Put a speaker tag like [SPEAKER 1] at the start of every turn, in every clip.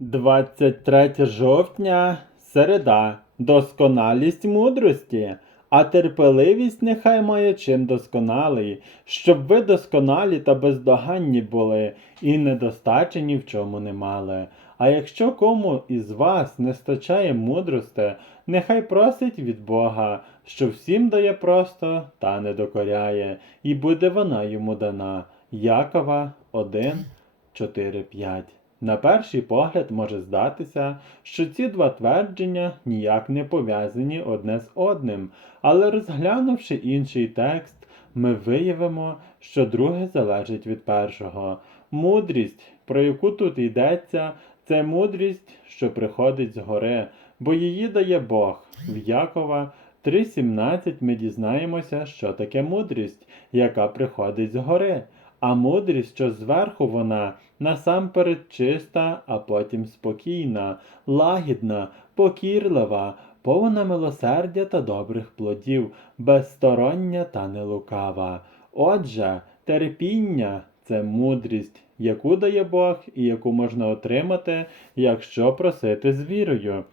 [SPEAKER 1] 23 жовтня, середа, досконалість мудрості, а терпеливість нехай має чин досконалий, щоб ви досконалі та бездоганні були, і недостачі ні в чому не мали. А якщо кому із вас не стачає мудрости, нехай просить від Бога, що всім дає просто та не докоряє, і буде вона йому дана. Якова 1, 4, 5. На перший погляд може здатися, що ці два твердження ніяк не пов'язані одне з одним, але розглянувши інший текст, ми виявимо, що друге залежить від першого. Мудрість, про яку тут йдеться, це мудрість, що приходить згори, бо її дає Бог. В Якова 3.17 ми дізнаємося, що таке мудрість, яка приходить згори. А мудрість, що зверху вона насамперед чиста, а потім спокійна, лагідна, покірлива, повна милосердя та добрих плодів, безстороння та нелукава. Отже, терпіння це мудрість, яку дає Бог і яку можна отримати, якщо просити з вірою.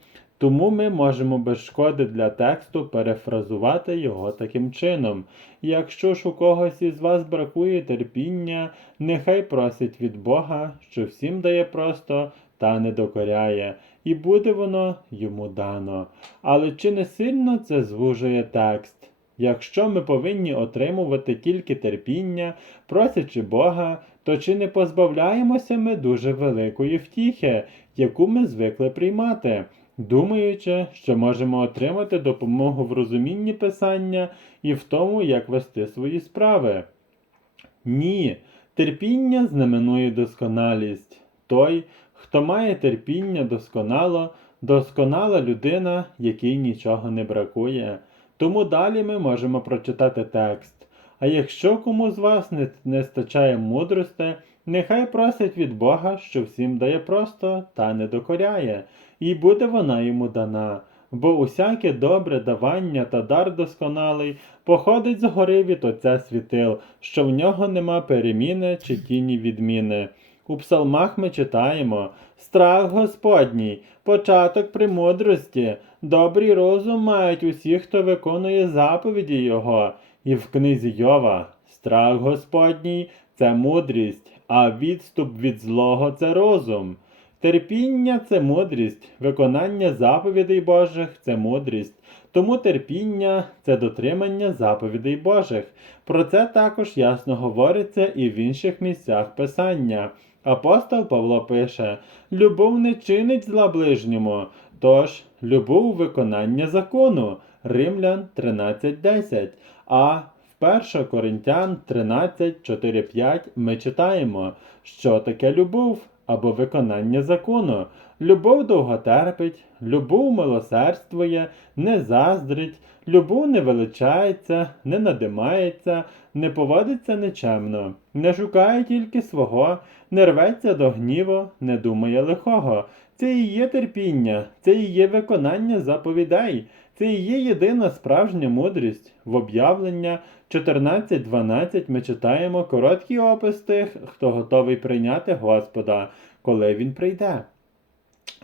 [SPEAKER 1] Тому ми можемо без шкоди для тексту перефразувати його таким чином. Якщо ж у когось із вас бракує терпіння, нехай просить від Бога, що всім дає просто та не докоряє, і буде воно йому дано. Але чи не сильно це звужує текст? Якщо ми повинні отримувати тільки терпіння, просячи Бога, то чи не позбавляємося ми дуже великої втіхи, яку ми звикли приймати? Думаючи, що можемо отримати допомогу в розумінні писання і в тому, як вести свої справи. Ні, терпіння знаменує досконалість. Той, хто має терпіння досконало, досконала людина, якій нічого не бракує. Тому далі ми можемо прочитати текст. А якщо кому з вас не, не стачає мудрости, нехай просить від Бога, що всім дає просто та не докоряє, і буде вона йому дана. Бо усяке добре давання та дар досконалий походить з гори від Отця світил, що в нього нема переміни чи тіні відміни. У псалмах ми читаємо Страх Господній, початок премудрості, добрий розум мають усі, хто виконує заповіді Його. І в книзі Йова страх Господній це мудрість, а відступ від злого це розум. Терпіння це мудрість, виконання заповідей Божих це мудрість. Тому терпіння це дотримання заповідей Божих. Про це також ясно говориться і в інших місцях Писання. Апостол Павло пише: Любов не чинить зла ближньому, тож любов виконання закону. Римлян 13.10. А 1 Коринтян 13.4.5 ми читаємо, що таке любов або виконання закону. Любов довготерпить, любов милосердствує, не заздрить, любов не величається, не надимається, не поводиться нечемно, не шукає тільки свого, не рветься до гніву, не думає лихого. Це і є терпіння, це і є виконання заповідей, це і є єдина справжня мудрість. В об'явлення 14.12 ми читаємо короткий опис тих, хто готовий прийняти Господа, коли Він прийде.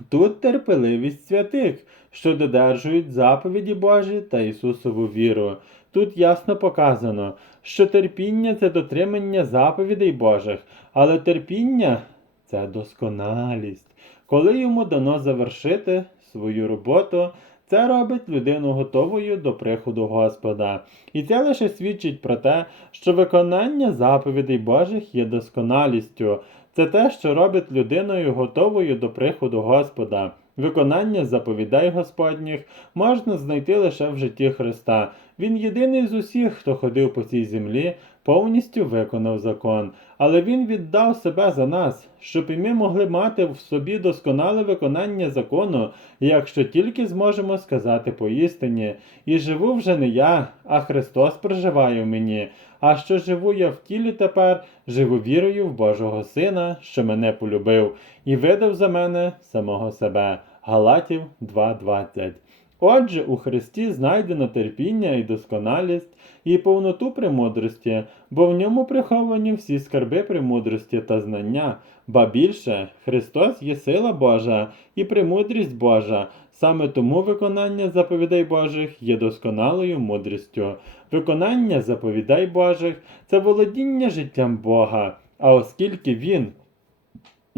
[SPEAKER 1] Тут терпеливість святих, що додержують заповіді Божі та Ісусову віру. Тут ясно показано, що терпіння це дотримання заповідей Божих, але терпіння це досконалість. Коли йому дано завершити свою роботу, це робить людину готовою до приходу Господа. І це лише свідчить про те, що виконання заповідей Божих є досконалістю. Це те, що робить людиною готовою до приходу Господа. Виконання заповідей Господніх можна знайти лише в житті Христа. Він єдиний з усіх, хто ходив по цій землі, повністю виконав закон, але Він віддав себе за нас, щоб і ми могли мати в собі досконале виконання закону, якщо тільки зможемо сказати поістині, і живу вже не я, а Христос проживає в мені. А що живу я в тілі тепер, живу вірою в Божого Сина, що мене полюбив, і видав за мене самого себе. Галатів 2.20. Отже, у Христі знайдено терпіння і досконалість, і повноту премудрості, бо в ньому приховані всі скарби премудрості та знання. Ба більше, Христос є сила Божа і премудрість Божа. Саме тому виконання заповідей Божих є досконалою мудрістю. Виконання заповідей Божих це володіння життям Бога. А оскільки Він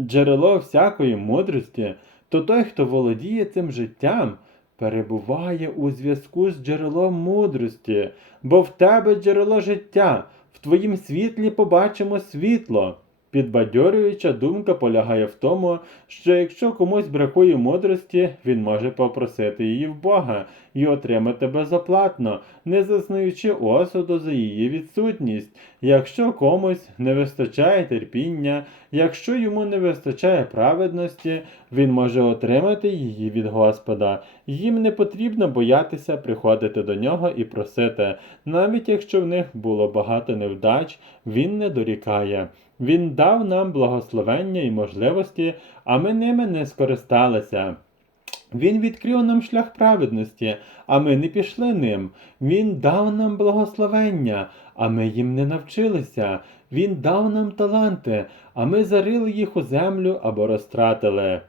[SPEAKER 1] джерело всякої мудрості, то той, хто володіє цим життям, перебуває у зв'язку з джерелом мудрості, бо в тебе джерело життя, в твоїм світлі побачимо світло. Підбадьорююча думка полягає в тому, що якщо комусь бракує мудрості, він може попросити її в Бога і отримати безоплатно, не зазнаючи осуду за її відсутність. Якщо комусь не вистачає терпіння, якщо йому не вистачає праведності, він може отримати її від Господа. Їм не потрібно боятися приходити до нього і просити, навіть якщо в них було багато невдач, він не дорікає. Він дав нам благословення і можливості, а ми ними не скористалися. Він відкрив нам шлях праведності, а ми не пішли ним. Він дав нам благословення, а ми їм не навчилися. Він дав нам таланти, а ми зарили їх у землю або розтратили.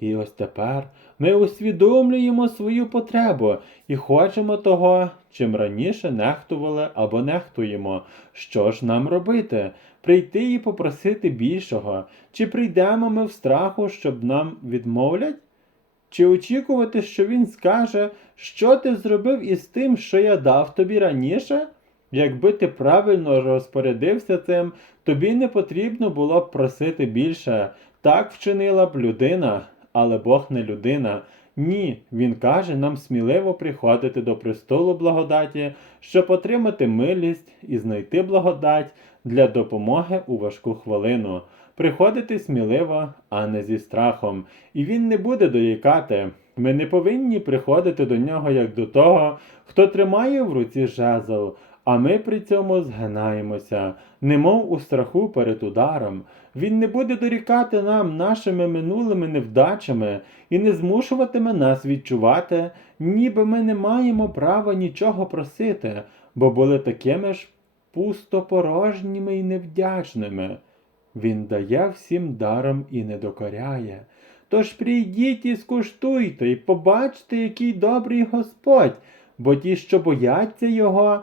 [SPEAKER 1] І ось тепер ми усвідомлюємо свою потребу і хочемо того, чим раніше нехтували або нехтуємо. Що ж нам робити? Прийти і попросити більшого? Чи прийдемо ми в страху, щоб нам відмовлять? Чи очікувати, що він скаже, що ти зробив із тим, що я дав тобі раніше? Якби ти правильно розпорядився цим, тобі не потрібно було б просити більше. Так вчинила б людина, але Бог не людина. Ні, він каже нам сміливо приходити до престолу благодаті, щоб отримати милість і знайти благодать для допомоги у важку хвилину. Приходити сміливо, а не зі страхом, і він не буде дорікати. Ми не повинні приходити до нього як до того, хто тримає в руці жезл, а ми при цьому згинаємося, немов у страху перед ударом. Він не буде дорікати нам нашими минулими невдачами і не змушуватиме нас відчувати, ніби ми не маємо права нічого просити, бо були такими ж пустопорожніми і невдячними. Він дає всім даром і не докоряє. Тож прийдіть і скуштуйте, і побачте, який добрий Господь, бо ті, що бояться Його,